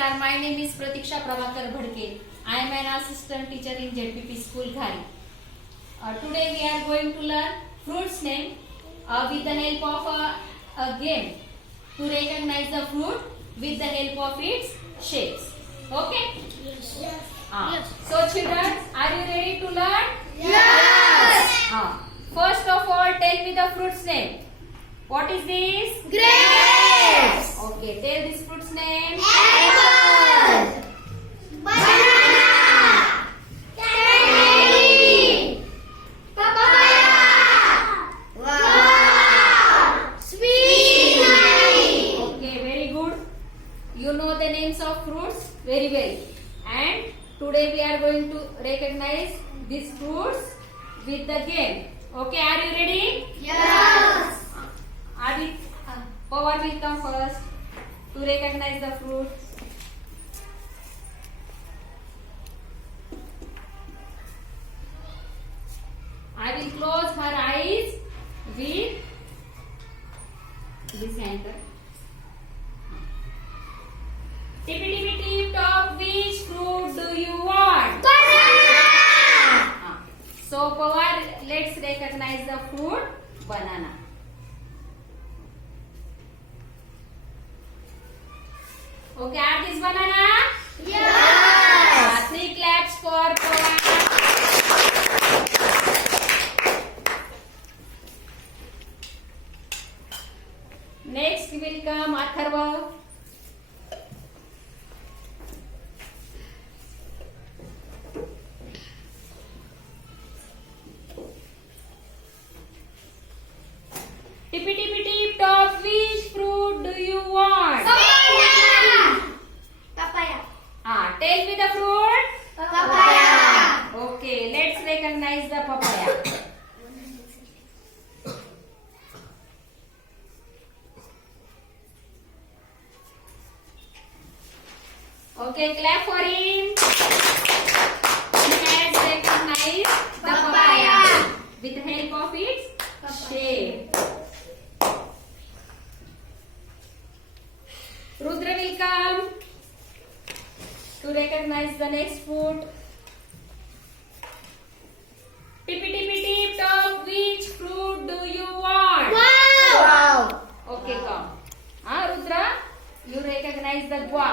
Namaskar, my name is Pratiksha Prabhakar Bhadke. I am an assistant teacher in JPP School Ghari. Uh, today we are going to learn fruits name uh, with the help of a, a game to recognize the fruit with the help of its shapes. Okay? Yes. Ah. So children, are you ready to learn? Yes. Ah. First of all, tell me the fruit's name. What is this? Grapes. Okay, tell this fruit's name. Apple. Banana. Candy. Papaya. Wow. Sweet. Okay, very good. You know the names of fruits very well. And today we are going to recognize these fruits with the game. Okay, are you ready? Yes. Adi, uh, Power will come first to recognize the fruits. I will close her eyes with this anchor. Tippy tippy you want? Banana. Ah. So Power, let's recognize the fruit banana. Okay, are these banana? Yes. Ah, Three claps for Power. Next will come Atharva. Okay, clap for him. He has recognized the papaya with the help of its shape. Rudra will come to recognize the next fruit. Tippy tippy tip top, which fruit do you want? Wow. Okay, come. Ah, Rudra, you recognize the guava.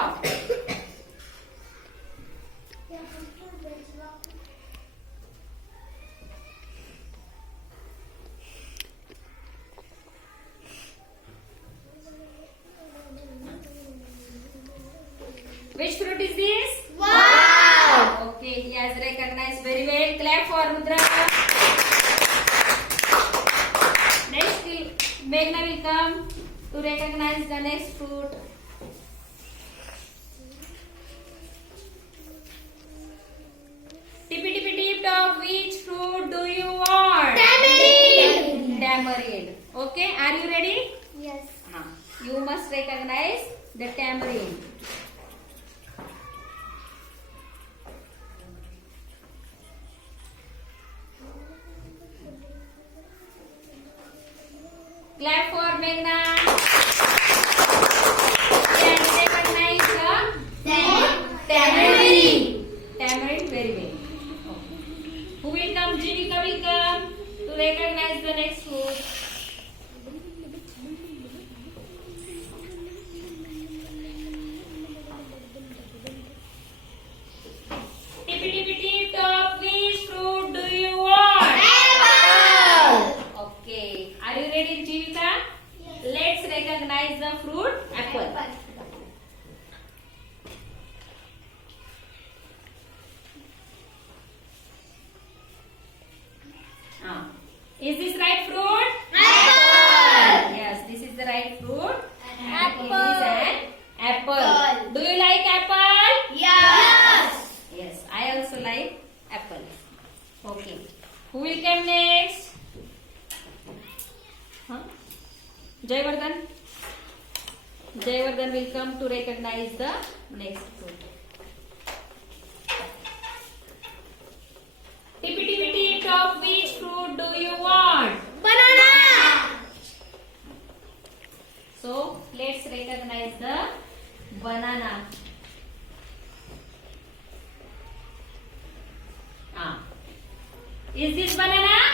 Which fruit is this? Wow. Okay, he has recognized very well. Clap for Rudra. Next, Meghna will come to recognize the next fruit. Tippy tippy tip top, which fruit do you want? Tamarind. Tamarind. Okay, are you ready? Yes. You must recognize the tamarind. Clap for Meghna. Can recognize the Tamarind. tamarind very well. Okay. Who will come? Jivika will come to recognize the next fruit. Recognize the fruit apple. Ah. Is this right fruit? Apple. Yes, this is the right fruit. Apple. It is an apple. Apple. Do you like apple? Yes. Yes, I also like apple. Okay. Who will come next? Huh? Jayvardhan. Jayavardhan will come to recognize the next fruit. Tippy tippy tip top, which fruit do you want? Banana! So, let's recognize the banana. Ah. Is this banana?